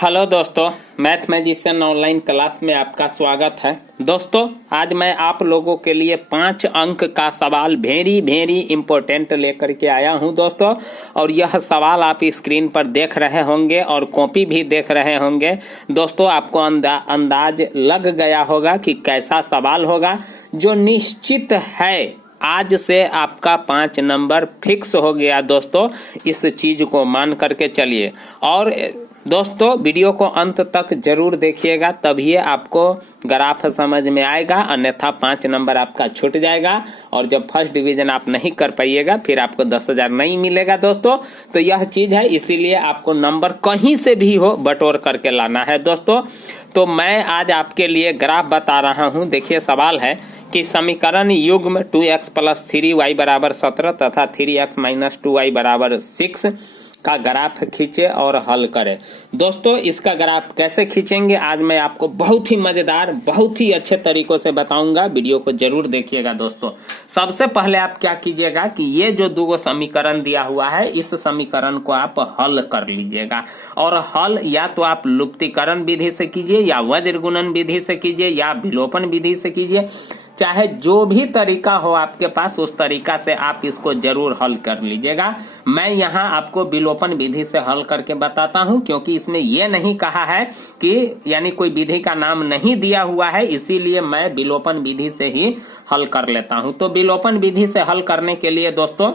Hello दोस्तों, math magician online class में आपका स्वागत है। दोस्तों, आज मैं आप लोगों के लिए 5 अंक का सवाल वेरी इम्पोर्टेंट लेकर के आया हूं दोस्तों। और यह सवाल आप स्क्रीन पर देख रहे होंगे और कॉपी भी देख रहे होंगे। दोस्तों, आपको अंदाज लग गया होगा कि कैसा सवाल होगा, जो निश्चित है आज से आपका 5 नंबर फिक्स हो गया दोस्तों। इस चीज को मान करके चलिए। और दोस्तों, वीडियो को अंत तक जरूर देखिएगा, तभी आपको ग्राफ समझ में आएगा, अन्यथा 5 नंबर आपका छूट जाएगा। और जब फर्स्ट डिवीजन आप नहीं कर पाइएगा फिर आपको 10,000 नहीं मिलेगा दोस्तों। तो यह चीज है, इसीलिए आपको नंबर कहीं से भी हो बटोर करके लाना है दोस्तों। तो मैं आज आपके लिए ग्राफ बता रहा हूं। देखिए, सवाल है कि समीकरण युग्म 2x + 3y = 17 तथा 3x - 2y = 6 का ग्राफ खींचे और हल करें। दोस्तों, इसका ग्राफ कैसे खींचेंगे आज मैं आपको बहुत ही मजेदार, बहुत ही अच्छे तरीकों से बताऊंगा। वीडियो को जरूर देखिएगा दोस्तों। सबसे पहले आप क्या कीजिएगा कि ये जो 2 समीकरण दिया हुआ है, इस समीकरण को आप हल कर लीजिएगा। और हल या तो आप लुप्तीकरण विधि से कीजिए, या वज्र गुणन विधि से कीजिए, या विलोपन विधि से कीजिए। चाहे जो भी तरीका हो आपके पास, उस तरीका से आप इसको जरूर हल कर लीजिएगा। मैं यहाँ आपको विलोपन विधि से हल करके बताता हूँ, क्योंकि इसमें यह नहीं कहा है कि यानी कोई विधि का नाम नहीं दिया हुआ है, इसीलिए मैं विलोपन विधि से ही हल कर लेता हूँ। तो विलोपन विधि से हल करने के लिए दोस्तों,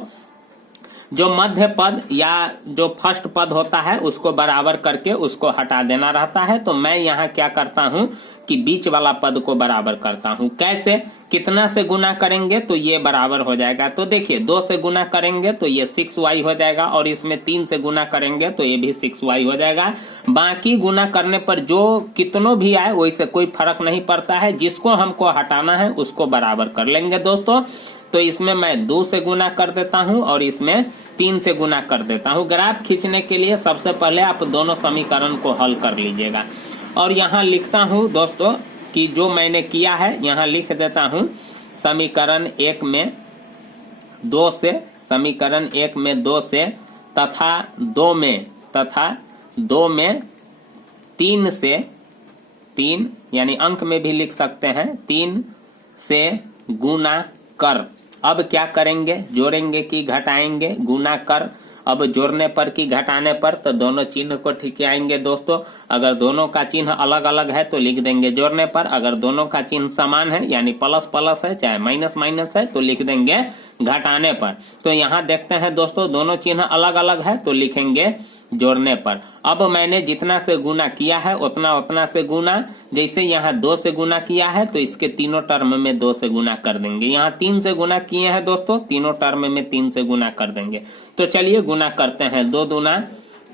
जो मध्य पद या जो फर्स्ट पद होता है उसको बराबर करके उसको हटा देना रहता है। तो मैं यहाँ क्या करता हूँ कि बीच वाला पद को बराबर करता हूँ। कैसे, कितना से गुना करेंगे तो ये बराबर हो जाएगा। तो देखिए, 2 से गुना करेंगे तो ये 6y हो जाएगा, और इसमें 3 से गुना करेंगे तो ये भी 6y हो जाएगा। बाकी गुना करने पर जो कितनों भी आए वैसे कोई फर्क नहीं पड़ता है, जिसको हमको हटाना है उसको बराबर कर लेंगे दोस्तों। तो इसमें मैं 2 से गुना कर देता हूं और इसमें 3 से गुना कर देता हूं। ग्राफ खींचने के लिए सबसे पहले आप दोनों समीकरण को हल कर लीजिएगा। और यहाँ लिखता हूं दोस्तों कि जो मैंने किया है, यहाँ लिख देता हूं समीकरण 1 में 2 से, समीकरण 1 में 2 से तथा 2 में 3 से, 3 यानी अंक में भी लिख सकते हैं, 3 से गुना कर। अब क्या करेंगे, जोड़ेंगे कि घटाएंगे? गुना कर। अब जोड़ने पर कि घटाने पर, तो दोनों चिन्ह को ठिकाएंगे दोस्तों। अगर दोनों का चिन्ह अलग अलग है तो लिख देंगे जोड़ने पर। अगर दोनों का चिन्ह समान है यानी प्लस प्लस है चाहे माइनस माइनस है तो लिख देंगे घटाने पर। तो यहाँ देखते हैं दोस्तों, दोनों चिन्ह अलग अलग है तो लिखेंगे जोड़ने पर। अब मैंने जितना से गुना किया है उतना से गुना। जैसे यहाँ 2 से गुना किया है तो इसके तीनों टर्म में 2 से गुना कर देंगे। यहाँ 3 से गुना किए हैं दोस्तों, तीनों टर्म में 3 से गुना कर देंगे। तो चलिए गुना करते हैं। 2 दूना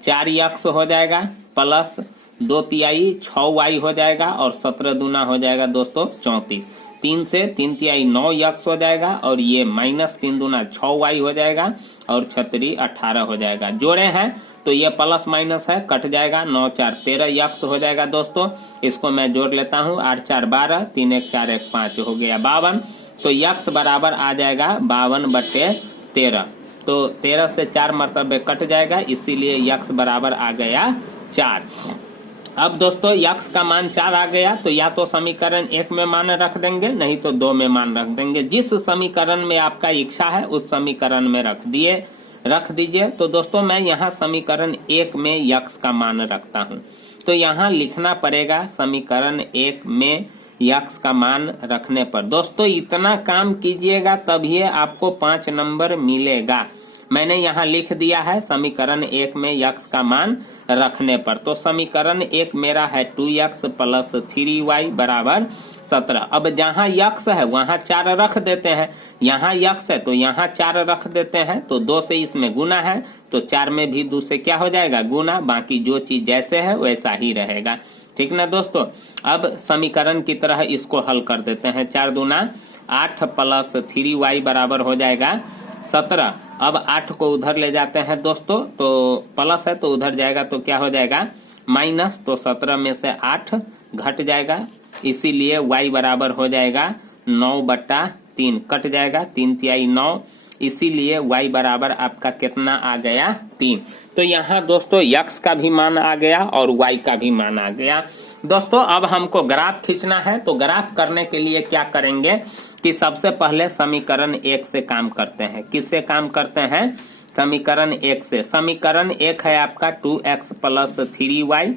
4x हो जाएगा, प्लस 2 तिहाई 6y हो जाएगा, और 17 दूना हो जाएगा दोस्तों 34। 3 से 3 तिहाई 9x हो जाएगा, और ये माइनस 3 दूना 6y हो जाएगा, और 6 18 हो जाएगा। जोड़े हैं तो ये प्लस माइनस है, कट जाएगा। 9 4 13x हो जाएगा दोस्तों। इसको मैं जोड़ लेता हूँ। 8 4 12, 3 1 4 1 5 हो गया 52। तो x बराबर आ जाएगा 52/13। तो 13 से 4 मरतबे कट जाएगा, इसीलिए x बराबर आ गया 4। अब दोस्तों, x का मान 4 आ गया, तो या तो समीकरण 1 में मान रख देंगे, नहीं तो 2 में मान रख देंगे। जिस समीकरण में आपका इच्छा है उस समीकरण में रख दीजिए। तो दोस्तों, मैं यहाँ समीकरण 1 में x का मान रखता हूँ। तो यहाँ लिखना पड़ेगा समीकरण 1 में x का मान रखने पर। दोस्तों, इतना काम कीजिएगा तभी आपको 5 नंबर मिलेगा। मैंने यहाँ लिख दिया है समीकरण 1 में x का मान रखने पर। तो समीकरण 1 मेरा है 2x + 3y = 17। अब जहाँ x है वहाँ 4 रख देते हैं, यहाँ x है तो यहाँ 4 रख देते हैं। तो 2 से इसमें गुना है तो 4 में भी 2 से क्या हो जाएगा, गुना। बाकी जो चीज जैसे है वैसा ही रहेगा, ठीक ना दोस्तों। अब समीकरण की तरह इसको हल कर देते हैं। 4 दूना 8 + 3y बराबर हो जाएगा 17। अब 8 को उधर ले जाते हैं दोस्तों, तो प्लस है तो उधर जाएगा तो क्या हो जाएगा, माइनस। तो 17 में से 8 घट जाएगा, इसीलिए y बराबर हो जाएगा 9/3। कट जाएगा, 3 तिहाई 9, इसीलिए y बराबर आपका कितना आ गया 3। तो यहाँ दोस्तों x का भी मान आ गया और y का भी मान आ गया। दोस्तों अब हमको ग्राफ खींचना है, तो ग्राफ करने के लिए क्या करेंगे कि सबसे पहले समीकरण 1 से काम करते हैं। किससे काम करते हैं? समीकरण 1 से। समीकरण 1 है आपका 2x plus 3y,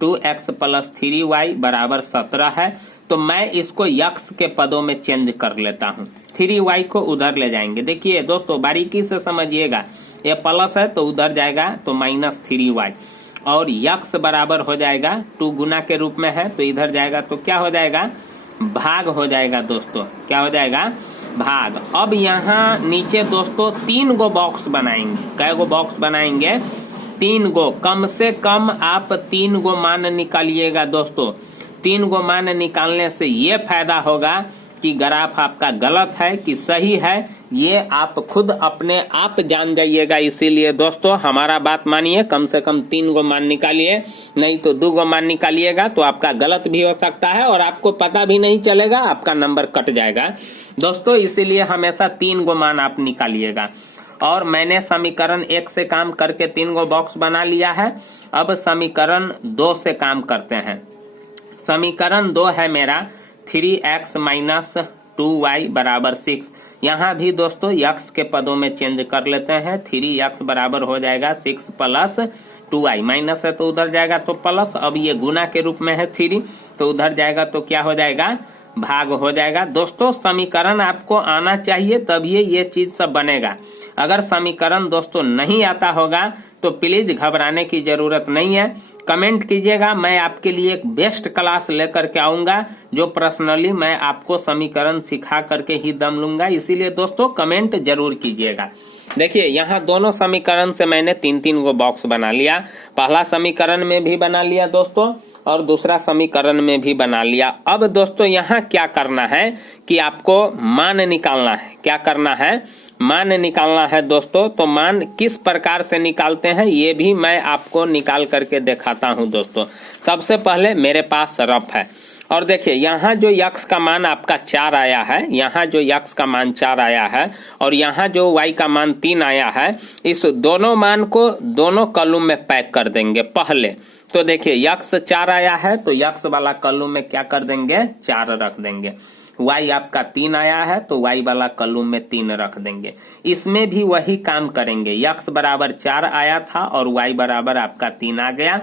2x plus 3y बराबर 17 है। तो मैं इसको x के पदों में चेंज कर लेता हूँ, 3y को उधर ले जाएंगे। देखिए दोस्तों बारीकी से समझिएगा, ये प्लस है तो उधर जाएगा तो माइनस 3y, और x बराबर हो जाएगा 2 गुना के रूप में है तो इधर जाएगा तो क्या हो जाएगा? भाग हो जाएगा दोस्तों। क्या हो जाएगा? भाग। अब यहाँ नीचे दोस्तों 3 गो बॉक्स बनाएंगे। कै गो बॉक्स बनाएंगे? 3 गो। कम से कम आप 3 गो मान निकालिएगा दोस्तों। 3 गो मान निकालने से ये फायदा होगा कि ग्राफ आपका गलत है कि सही है, ये आप खुद अपने आप जान जाइएगा। इसीलिए दोस्तों हमारा बात मानिए, कम से कम 3 गो मान निकालिए, नहीं तो 2 गो मान निकालिएगा तो आपका गलत भी हो सकता है और आपको पता भी नहीं चलेगा, आपका नंबर कट जाएगा दोस्तों। इसीलिए हमेशा 3 गो मान आप निकालिएगा। और मैंने समीकरण 1 से काम करके 3 गो बॉक्स बना लिया है। अब समीकरण 2 से काम करते हैं। समीकरण 2 है मेरा 3x माइनस 2y बराबर 6। यहाँ भी दोस्तों x के पदों में चेंज कर लेते हैं। 3x बराबर हो जाएगा 6 प्लस 2y, माइनस है तो उधर जाएगा तो प्लस। अब ये गुना के रूप में है 3 तो उधर जाएगा तो क्या हो जाएगा? भाग हो जाएगा। दोस्तों समीकरण आपको आना चाहिए तभी ये चीज सब बनेगा। अगर समीकरण दोस्तों नहीं आता होगा तो प्लीज घबराने की जरूरत नहीं है, कमेंट कीजिएगा। मैं आपके लिए एक बेस्ट क्लास लेकर के आऊंगा जो पर्सनली मैं आपको समीकरण सिखा करके ही दम लूंगा। इसीलिए दोस्तों कमेंट जरूर कीजिएगा। देखिए यहाँ दोनों समीकरण से मैंने 3-3 गो बॉक्स बना लिया। पहला समीकरण में भी बना लिया दोस्तों और दूसरा समीकरण में भी बना लिया। अब दोस्तों यहाँ क्या करना है कि आपको मान निकालना है। क्या करना है? मान निकालना है दोस्तों। तो मान किस प्रकार से निकालते हैं ये भी मैं आपको निकाल करके दिखाता हूं दोस्तों। सबसे पहले मेरे पास रफ है और देखिए यहाँ जो x का मान आपका 4 आया है, यहाँ जो x का मान 4 आया है और यहाँ जो y का मान 3 आया है, इस दोनों मान को दोनों कॉलम में पैक कर देंगे पहले। तो देखिए x 4 आया है तो x वाला कॉलम में क्या कर देंगे? 4 रख देंगे। y आपका 3 आया है तो y वाला कॉलम में 3 रख देंगे। इसमें भी वही काम करेंगे। x बराबर 4 आया था और y बराबर आपका 3 आ गया।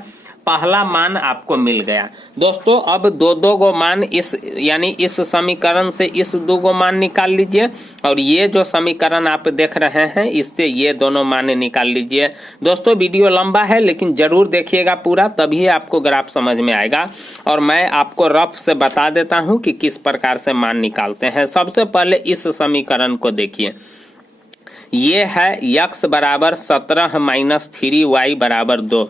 पहला मान आपको मिल गया दोस्तों। अब 2-2 गो मान इस यानी इस समीकरण से इस 2 गो मान निकाल लीजिए और ये जो समीकरण आप देख रहे हैं इससे ये दोनों मान निकाल लीजिए। दोस्तों वीडियो लंबा है लेकिन जरूर देखिएगा पूरा, तभी आपको ग्राफ समझ में आएगा। और मैं आपको रफ से बता देता हूं कि किस प्रकार से मान निकालते हैं। सबसे पहले इस समीकरण को देखिए, ये है x बराबर 17 माइनस 3y बराबर 2।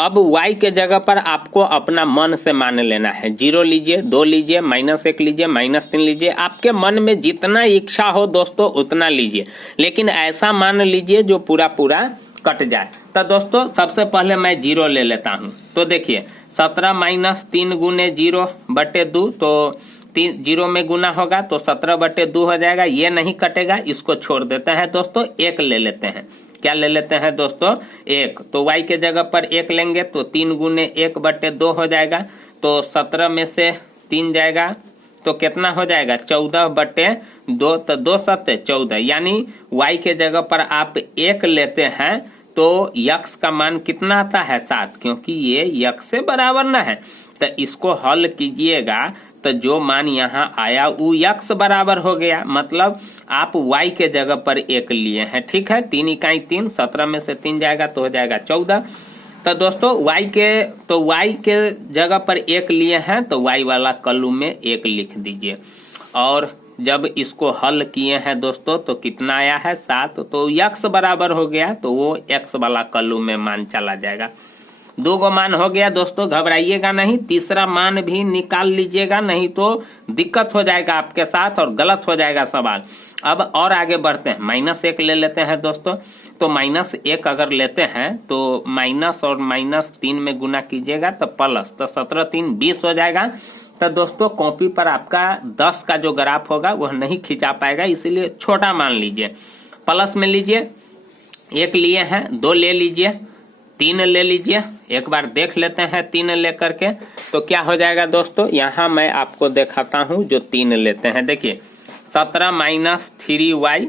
अब y के जगह पर आपको अपना मन से मान लेना है। 0 लीजिए, 2 लीजिए, -1 लीजिए, -3 लीजिए, आपके मन में जितना इच्छा हो दोस्तों उतना लीजिए, लेकिन ऐसा मान लीजिए जो पूरा पूरा कट जाए। तो दोस्तों सबसे पहले मैं 0 ले लेता हूँ। तो देखिए 17 माइनस 3 गुने 0 बटे 2, तो 0 में गुना होगा तो 17 बटे 2 हो जाएगा। ये नहीं कटेगा, इसको छोड़ देते हैं दोस्तों। 1 ले लेते हैं। क्या ले लेते हैं दोस्तों? 1। तो y के जगह पर 1 लेंगे तो 3 गुने 1 बटे 2 हो जाएगा। तो 17 में से 3 जाएगा तो कितना हो जाएगा? 14 बटे 2। तो 2 7 14, यानी y के जगह पर आप 1 लेते हैं तो x का मान कितना आता है? 7, क्योंकि ये x से बराबर ना है। तो इसको हल कीजिएगा तो जो मान यहाँ आया वो x बराबर हो गया, मतलब आप y के जगह पर 1 लिए हैं। ठीक है, 3 इकाई 3, 17 में से 3 जाएगा तो हो जाएगा 14। तो दोस्तों y के जगह पर 1 लिए हैं तो y वाला कॉलम में 1 लिख दीजिए। और जब इसको हल किए हैं दोस्तों तो कितना आया है? 7। तो x बराबर हो गया तो वो x वाला कॉलम में मान चला जाएगा। 2 गो मान हो गया दोस्तों, घबराइएगा नहीं। तीसरा मान भी निकाल लीजिएगा, नहीं तो दिक्कत हो जाएगा आपके साथ और गलत हो जाएगा सवाल। अब और आगे बढ़ते हैं, -1 ले लेते हैं दोस्तों। तो -1 अगर लेते हैं तो माइनस और -3 में गुना कीजिएगा तो प्लस, तो 17 3 20 हो जाएगा। तो दोस्तों कॉपी पर आपका 10 का जो ग्राफ होगा वह नहीं खिंचा पाएगा, इसीलिए छोटा मान लीजिए। प्लस में लीजिए, 1 लिए हैं, 2 ले लीजिए, 3 ले लीजिए। एक बार देख लेते हैं 3 लेकर के तो क्या हो जाएगा दोस्तों। यहाँ मैं आपको दिखाता हूँ जो 3 लेते हैं। देखिए 17 माइनस 3y,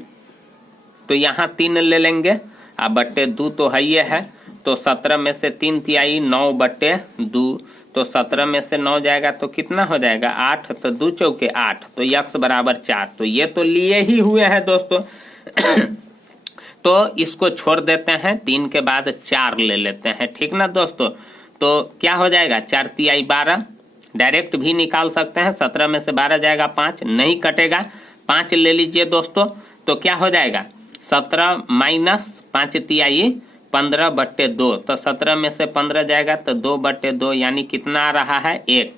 तो यहाँ 3 ले लेंगे, अब बट्टे 2 तो है ये है, तो 17 में से 3 तिहाई 9 बट्टे 2, तो 17 में से 9 जाएगा तो कितना हो जाएगा 8, तो 2 चौके 8, तो x बराबर 4। तो ये तो लिए ही हुए हैं दोस्तों तो इसको छोड़ देते हैं, 3 के बाद 4 ले लेते हैं, ठीक ना दोस्तों। तो क्या हो जाएगा 4 तिहाई 12, डायरेक्ट भी निकाल सकते हैं, 17 में से 12 जाएगा 5, नहीं कटेगा, 5 ले लीजिए दोस्तों। तो क्या हो जाएगा 17 माइनस 5 तिहाई 15 बट्टे 2, तो 17 में से 15 जाएगा तो 2 बट्टे 2, यानी कितना आ रहा है 1,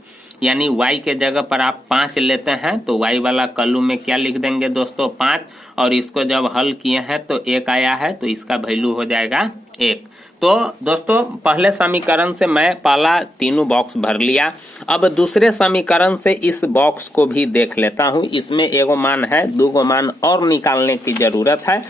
यानी y के जगह पर आप 5 लेते हैं तो y वाला कॉलम में क्या लिख देंगे दोस्तों 5, और इसको जब हल किए हैं तो 1 आया है, तो इसका वैल्यू हो जाएगा 1। तो दोस्तों पहले समीकरण से मैं पहला तीनों बॉक्स भर लिया, अब दूसरे समीकरण से इस बॉक्स को भी देख लेता हूं। इसमें एगो मान है, 2 मान और निकालने की जरूरत है।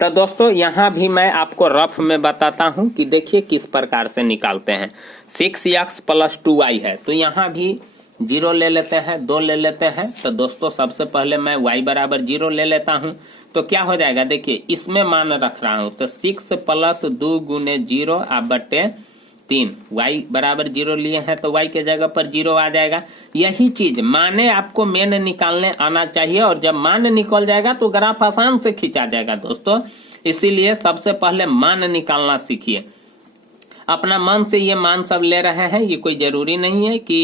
तो दोस्तों यहाँ भी मैं आपको रफ में बताता हूँ कि देखिए किस प्रकार से निकालते हैं। 6x प्लस 2y है, तो यहाँ भी 0 ले लेते हैं, 2 ले लेते हैं। तो दोस्तों सबसे पहले मैं y बराबर 0 ले लेता हूँ, तो क्या हो जाएगा देखिए इसमें मान रख रहा हूँ, तो 6 प्लस 2 गुने 0 बट्टे 3, y बराबर 0 लिए हैं तो y के जगह पर 0 आ जाएगा। यही चीज माने आपको मेन निकालने आना चाहिए, और जब मान निकल जाएगा तो ग्राफ आसान से खींचा जाएगा दोस्तों। इसीलिए सबसे पहले मान निकालना सीखिए। अपना मन से ये मान सब ले रहे हैं, ये कोई जरूरी नहीं है कि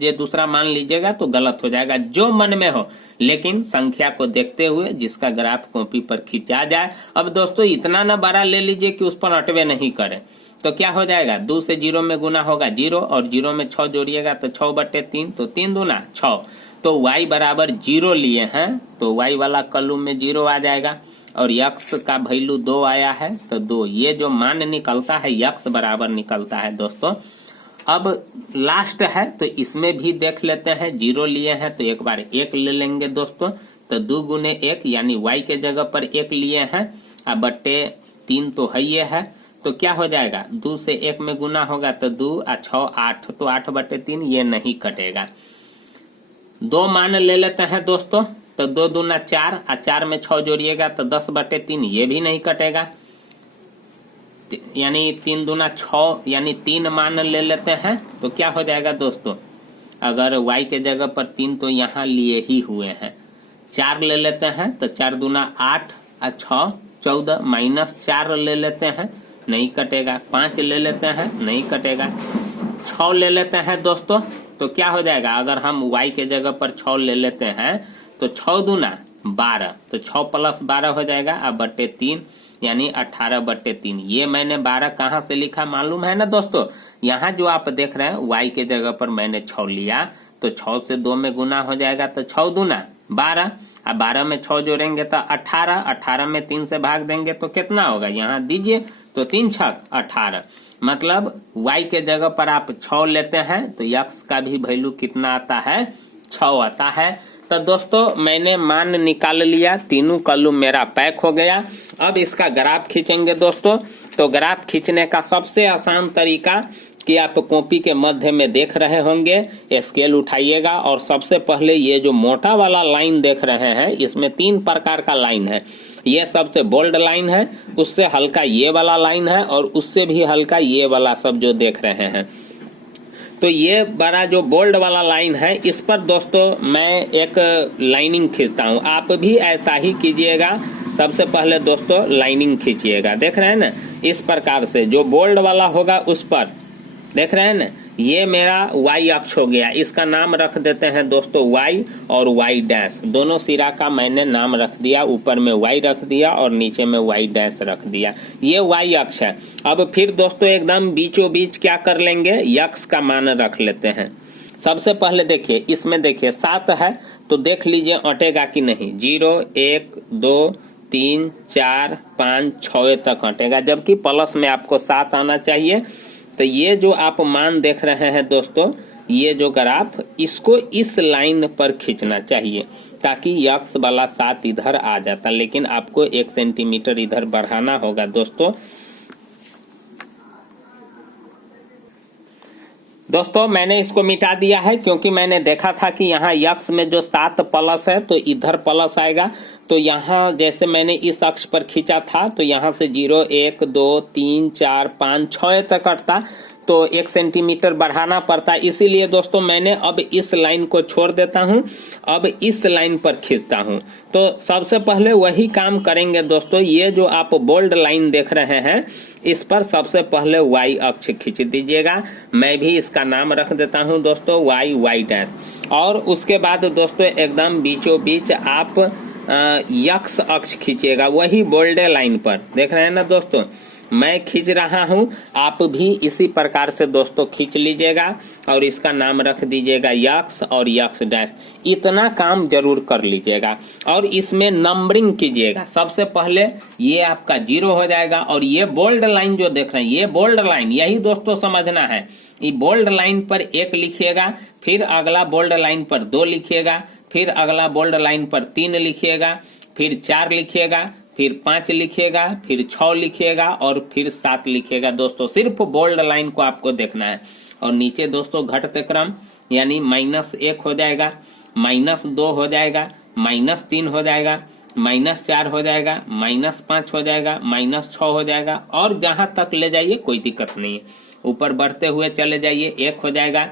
ये दूसरा मान लीजिएगा तो गलत हो जाएगा, जो मन में हो, लेकिन संख्या को देखते हुए जिसका ग्राफ कॉपी पर खींचा जाए। अब दोस्तों इतना ना बड़ा ले लीजिए कि उस पर अटवे नहीं करे, तो क्या हो जाएगा 2 से 0 में गुना होगा 0, और 0 में 6 जोड़िएगा तो 6 बट्टे 3, तो 3 दूना 6, तो y बराबर 0 लिए हैं तो y वाला कॉलम में 0 आ जाएगा, और x का वैल्यू 2 आया है तो 2, ये जो मान निकलता है x बराबर निकलता है दोस्तों। अब लास्ट है तो इसमें भी देख लेते हैं, 0 लिए हैं तो एक बार 1 ले लेंगे दोस्तों, तो 2 गुने 1 यानी y के जगह पर 1 लिए हैं, अब बट्टे 3 तो है ये है, तो क्या हो जाएगा 2 से 1 में गुना होगा तो 2 और 6 8, तो 8 बट्टे 3, ये नहीं कटेगा। 2 मान ले लेते हैं दोस्तों, तो 2 दूना 4 और 4 में 6 जोड़िएगा तो 10 बट्टे 3, ये भी नहीं कटेगा, यानी 3 दूना 6, यानी 3 मान ले लेते हैं तो क्या हो जाएगा दोस्तों, अगर y के जगह पर 3 तो यहाँ लिए ही हुए हैं, 4 ले लेते हैं तो 4 दूना 8 और 6 14, माइनस 4 ले लेते हैं, नहीं कटेगा, 5 ले लेते हैं, नहीं कटेगा, 6 ले लेते हैं दोस्तों, तो क्या हो जाएगा अगर हम y के जगह पर 6 ले लेते हैं तो 6 दूना 12, तो 6 प्लस 12 हो जाएगा, अब बट्टे 3 यानी 18 बट्टे 3। ये मैंने 12 कहाँ से लिखा मालूम है ना दोस्तों, यहाँ जो आप देख रहे हैं y के जगह पर मैंने 6 लिया, तो 6 से 2 में गुना हो जाएगा तो 6 दूना 12, अब 12 में 6 जोड़ेंगे तो 18, 18 में 3 से भाग देंगे तो कितना होगा, यहाँ दीजिए तो 3 छक 18, मतलब y के जगह पर आप 6 लेते हैं तो x का भी वैल्यू कितना आता है 6 आता है। तो दोस्तों मैंने मान निकाल लिया, तीनों कॉलम मेरा पैक हो गया। अब इसका ग्राफ खींचेंगे दोस्तों, तो ग्राफ खींचने का सबसे आसान तरीका कि आप कॉपी के मध्य में देख रहे होंगे, स्केल उठाइएगा और सबसे पहले ये जो मोटा वाला लाइन देख रहे हैं, इसमें 3 प्रकार का लाइन है, ये सबसे बोल्ड लाइन है, उससे हल्का ये वाला लाइन है, और उससे भी हल्का ये वाला सब जो देख रहे हैं। तो ये बड़ा जो बोल्ड वाला लाइन है, इस पर दोस्तों मैं एक लाइनिंग खींचता हूँ, आप भी ऐसा ही कीजिएगा। सबसे पहले दोस्तों लाइनिंग खींचिएगा, देख रहे हैं ना, इस प्रकार से जो बोल्ड वाला होगा उस पर, देख रहे हैं ना, ये मेरा y अक्ष हो गया, इसका नाम रख देते हैं दोस्तों y और y डैश, दोनों सिरा का मैंने नाम रख दिया, ऊपर में y रख दिया और नीचे में y डैश रख दिया, ये y अक्ष है। अब फिर दोस्तों एकदम बीचों बीच क्या कर लेंगे, x का मान रख लेते हैं। सबसे पहले देखिए इसमें देखिए 7 है, तो देख लीजिए अटेगा कि नहीं, 0 1 2 3 4 5 6 तक अटेगा, जबकि प्लस में आपको 7 आना चाहिए। तो ये जो आप मान देख रहे हैं दोस्तों, ये जो ग्राफ, इसको इस लाइन पर खींचना चाहिए, ताकि यक्स वाला 7 इधर आ जाता, लेकिन आपको 1 सेंटीमीटर इधर बढ़ाना होगा दोस्तों। दोस्तों मैंने इसको मिटा दिया है क्योंकि मैंने देखा था कि यहाँ यक्स में जो 7 प्लस है तो इधर प्लस आएगा। तो यहाँ जैसे मैंने इस अक्ष पर खींचा था तो यहाँ से 0 1 2 3 4 5 6 तक कटता, तो 1 सेंटीमीटर बढ़ाना पड़ता। इसीलिए दोस्तों मैंने अब इस लाइन को छोड़ देता हूँ, अब इस लाइन पर खींचता हूँ। तो सबसे पहले वही काम करेंगे दोस्तों। ये जो आप बोल्ड लाइन देख रहे हैं इस पर सबसे पहले वाई अक्ष खींच दीजिएगा। मैं भी इसका नाम रख देता हूँ दोस्तों वाई वाई डैश। और उसके बाद दोस्तों एकदम बीचों बीच आप यक्स अक्ष खींचिएगा वही बोल्ड लाइन पर। देख रहे हैं ना दोस्तों, मैं खींच रहा हूं, आप भी इसी प्रकार से दोस्तों खींच लीजिएगा और इसका नाम रख दीजिएगा यक्स और यक्स डैश। इतना काम जरूर कर लीजिएगा और इसमें नंबरिंग कीजिएगा। सबसे पहले ये आपका 0 हो जाएगा और ये बोल्ड लाइन जो देख रहे हैं ये बोल्ड लाइन, यही दोस्तों समझना है। ये बोल्ड लाइन पर 1 लिखिएगा, फिर अगला बोल्ड लाइन पर 2 लिखिएगा, फिर अगला बोल्ड लाइन पर 3 लिखिएगा, फिर 4 लिखिएगा, फिर 5 लिखिएगा, फिर 6 लिखिएगा और फिर 7 लिखिएगा। दोस्तों सिर्फ बोल्ड लाइन को आपको देखना है। और नीचे दोस्तों घटते क्रम यानी -1 हो जाएगा, -2 हो जाएगा, -3 हो जाएगा, -4 हो जाएगा, -5 हो जाएगा, -6 हो जाएगा और जहां तक ले जाइए कोई दिक्कत नहीं है। ऊपर बढ़ते हुए चले जाइए, 1 हो जाएगा,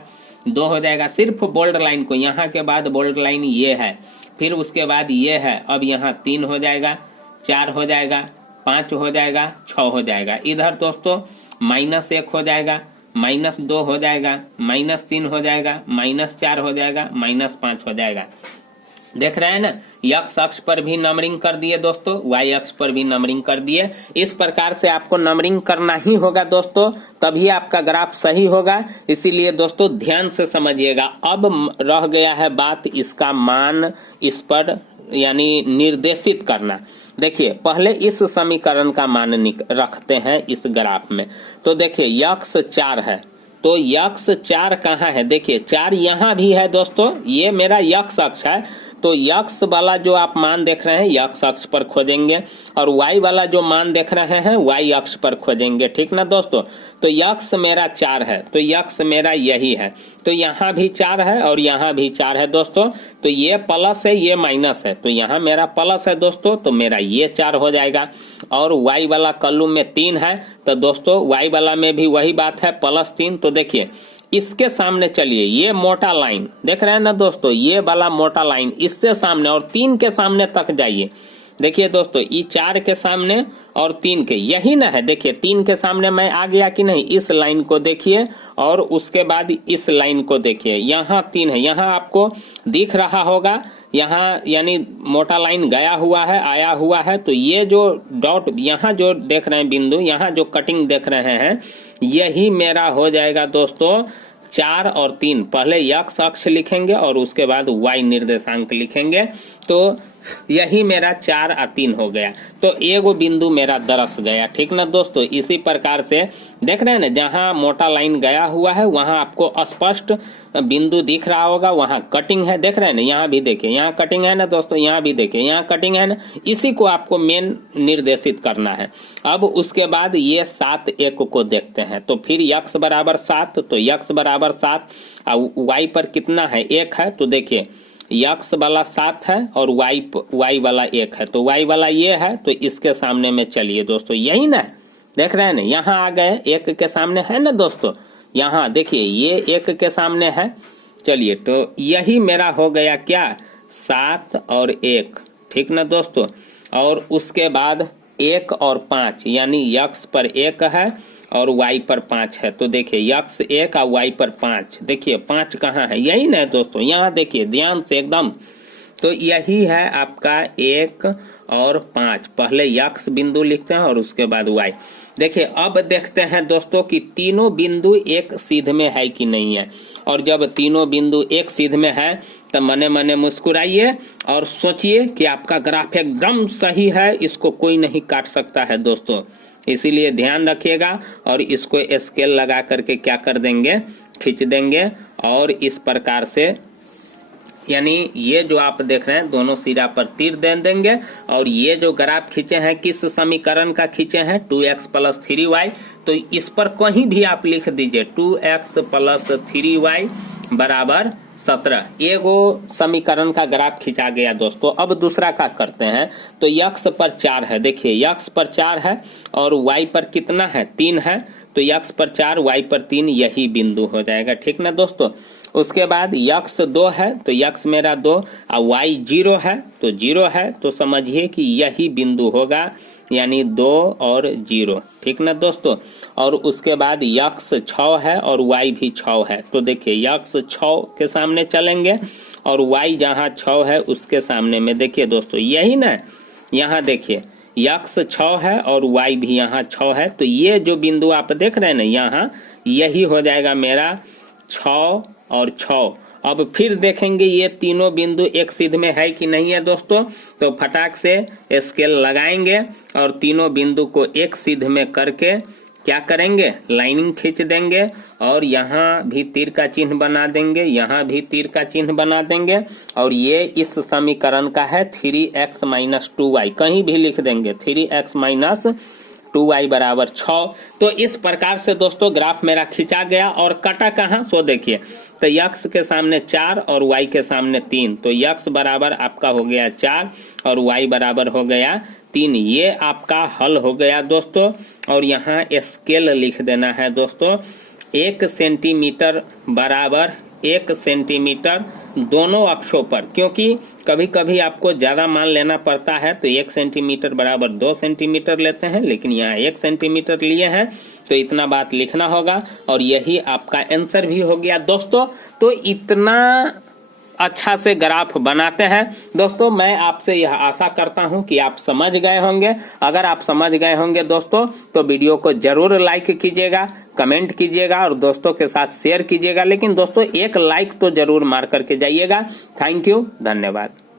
2 हो जाएगा। सिर्फ बोल्ड लाइन को, यहाँ के बाद बोल्ड लाइन ये है, फिर उसके बाद ये है, अब यहाँ 3 हो जाएगा, 4 हो जाएगा, 5 हो जाएगा, 6 हो जाएगा। इधर दोस्तों -1 हो जाएगा, -2 हो जाएगा, -3 हो जाएगा, -4 हो जाएगा, -5 हो जाएगा। देख रहे हैं ना, यक्स अक्ष पर भी नंबरिंग कर दिए दोस्तों, वाई अक्ष पर भी नंबरिंग कर दिए। इस प्रकार से आपको नंबरिंग करना ही होगा दोस्तों, तभी आपका ग्राफ सही होगा। इसीलिए दोस्तों ध्यान से समझिएगा। अब रह गया है बात इसका मान इस पर यानी निर्देशित करना। देखिए पहले इस समीकरण का मान रखते हैं इस ग्राफ में। तो देखिए यक्स 4 है, तो यक्स 4 कहाँ है? देखिए 4 यहाँ भी है दोस्तों, ये मेरा यक्स अक्ष है। तो यक्स वाला जो आप मान देख रहे हैं यक्स अक्ष पर खोजेंगे और वाई वाला जो मान देख रहे हैं वाई अक्ष पर खोजेंगे, ठीक ना दोस्तों। तो यक्स मेरा 4 है, तो यक्स मेरा यही है। तो यहाँ भी 4 है और यहाँ भी 4 है दोस्तों। तो ये प्लस है, ये माइनस है, तो यहाँ मेरा प्लस है दोस्तों, तो मेरा ये 4 हो जाएगा। और वाई वाला कॉलम में 3 है, तो दोस्तों वाई वाला में भी वही बात है, +3। तो देखिए इसके सामने चलिए, ये मोटा लाइन देख रहे हैं ना दोस्तों, ये वाला मोटा लाइन इससे सामने और 3 के सामने तक जाइए। देखिए दोस्तों ये 4 के सामने और 3 के, यही ना है। देखिए 3 के सामने मैं आ गया कि नहीं, इस लाइन को देखिए और उसके बाद इस लाइन को देखिए। यहाँ 3 है, यहाँ आपको दिख रहा होगा, यहाँ यानी मोटा लाइन गया हुआ है, आया हुआ है। तो ये जो डॉट यहाँ जो देख रहे हैं बिंदु, यहाँ जो कटिंग देख रहे हैं, यही मेरा हो जाएगा दोस्तों 4 और 3। पहले यक्स अक्ष लिखेंगे और उसके बाद वाई निर्देशांक लिखेंगे। तो यही मेरा 4 और 3 हो गया। तो एगो बिंदु मेरा दरस गया, ठीक ना दोस्तों। इसी प्रकार से देख रहे हैं ना, जहां मोटा लाइन गया हुआ है वहां आपको स्पष्ट बिंदु दिख रहा होगा, वहां कटिंग है। देख रहे हैं ना, यहाँ भी देखिए, यहाँ कटिंग है ना दोस्तों, यहाँ भी देखिए, यहाँ कटिंग है ना। इसी को आपको मेन निर्देशित करना है। अब उसके बाद ये 7 1 को देखते हैं। तो फिर यक्स बराबर 7, तो यक्स बराबर 7 और वाई पर कितना है? 1 है। तो देखिए यक्स वाला 7 है और वाई वाला 1 है, तो वाई वाला ये है। तो इसके सामने में चलिए दोस्तों, यही ना देख रहे हैं ना, यहाँ आ गए, 1 के सामने है ना दोस्तों। यहाँ देखिए ये 1 के सामने है। चलिए तो यही मेरा हो गया क्या, 7 और 1, ठीक ना दोस्तों। और उसके बाद 1 और 5 यानी यक्स पर 1 है और वाई पर 5 है। तो देखिए यक्स 1 और वाई पर 5, देखिए 5 कहाँ है? यही ना दोस्तों, यहाँ देखिए ध्यान से एकदम। तो यही है आपका 1 और 5। पहले यक्स बिंदु लिखते हैं और उसके बाद वाई। देखिए अब देखते हैं दोस्तों कि तीनों बिंदु एक सीध में है कि नहीं है। और जब तीनों बिंदु एक सीध में है तो मने मने मुस्कुराइए और सोचिए कि आपका ग्राफ एकदम सही है, इसको कोई नहीं काट सकता है दोस्तों। इसीलिए ध्यान रखिएगा और इसको स्केल लगा करके क्या कर देंगे, खींच देंगे और इस प्रकार से यानी ये जो आप देख रहे हैं दोनों सिरा पर तीर दे देंगे और ये जो ग्राफ खींचे हैं किस समीकरण का खींचे हैं 2x + 3y। तो इस पर कहीं भी आप लिख दीजिए 2x + 3y बराबर 17। एगो समीकरण का ग्राफ खींचा गया दोस्तों। अब दूसरा का करते हैं। तो x पर 4 है, देखिए x पर 4 है और y पर कितना है 3 है। तो x पर 4 y पर 3 यही बिंदु हो जाएगा, ठीक ना दोस्तों। उसके बाद x 2 है तो x मेरा 2 और y 0 है तो 0 है। तो समझिए कि यही बिंदु होगा, यानी 2 और 0, ठीक ना दोस्तों। और उसके बाद x 6 है और y भी 6 है। तो देखिए x 6 के सामने चलेंगे और y जहाँ 6 है उसके सामने में देखिए दोस्तों यही ना, यहाँ देखिए x 6 है और y भी यहाँ 6 है। तो ये जो बिंदु आप देख रहे हैं ना यहाँ, यही हो जाएगा मेरा 6 और 6। अब फिर देखेंगे ये तीनों बिंदु एक सिध में है कि नहीं है दोस्तों। तो फटाक से स्केल लगाएंगे और तीनों बिंदु को एक सिध में करके क्या करेंगे, लाइनिंग खींच देंगे और यहाँ भी तीर का चिन्ह बना देंगे, यहाँ भी तीर का चिन्ह बना देंगे। और ये इस समीकरण का है 3x - 2y, कहीं भी लिख देंगे 3x - 2y बराबर 6। तो इस प्रकार से दोस्तों ग्राफ मेरा खींचा गया और कटा कहाँ सो देखिए। तो x के सामने 4 और y के सामने 3। तो x बराबर आपका हो गया 4 और y बराबर हो गया 3। ये आपका हल हो गया दोस्तों। और यहाँ स्केल लिख देना है दोस्तों, 1 सेंटीमीटर बराबर 1 सेंटीमीटर दोनों अक्षों पर, क्योंकि कभी कभी आपको ज्यादा मान लेना पड़ता है। तो 1 सेंटीमीटर बराबर 2 सेंटीमीटर लेते हैं, लेकिन यहाँ 1 सेंटीमीटर लिए हैं तो इतना बात लिखना होगा। और यही आपका आंसर भी हो गया दोस्तों। तो इतना अच्छा से ग्राफ बनाते हैं दोस्तों। मैं आपसे यह आशा करता हूं कि आप समझ गए होंगे। अगर आप समझ गए होंगे दोस्तों तो वीडियो को जरूर लाइक कीजिएगा, कमेंट कीजिएगा और दोस्तों के साथ शेयर कीजिएगा। लेकिन दोस्तों एक लाइक तो जरूर मार करके जाइएगा। थैंक यू, धन्यवाद।